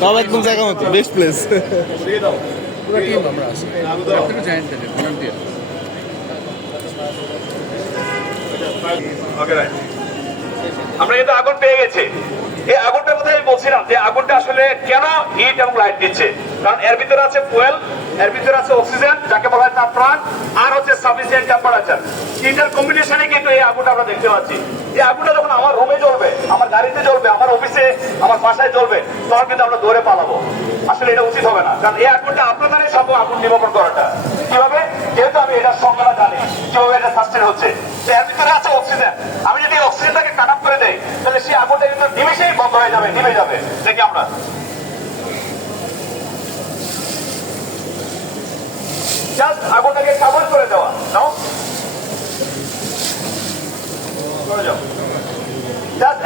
সব একদম জায়গা মতো বেস্ট প্লেস। আমরা কিন্তু আগুন পেয়ে গেছি। এই আগুনটা কোথায় আমি বলছিলাম যে আগুনটা আসলে কেন হিট এবং লাইট দিচ্ছে, কারণ এর ভিতরে আছে ফুয়েল, এর ভিতরে আছে অক্সিজেন যাকে বলা হয় তার প্রাণ, আর হচ্ছে সাফিসিয়েন্ট টেম্পারেচার। তিনটার কম্বিনেশনে কিন্তু এই আগুনটা আমরা দেখতে পাচ্ছি। এই আগুনটা যখন আমার রুমে জ্বলবে, আমার গাড়িতে জ্বলবে, আমার অফিসে, আমার বাসায় জ্বলবে, তখন কিন্তু আমরা দৌড়ে পালাবো। আসলে এটা উচিত হবে না, কারণ এই আগুনটা আপনাদের সম্ভব আগুন নির্বাপন করাটা কিভাবে, যেহেতু আমি এটার সংজ্ঞা জানি কিভাবে এটা সাস্টেন হচ্ছে। এর ভিতরে আছে অক্সিজেন, আমি যদি অক্সিজেনটাকে কাট অফ করে দেই তাহলে সেই আগুনটা কিন্তু নিমেষেই বন্ধ হয়ে যাবে, নিভে যাবে। দেখি আমরা জাস্ট আগুনটাকে কাভার করে দেওয়া, নাও করে যাও জাস্ট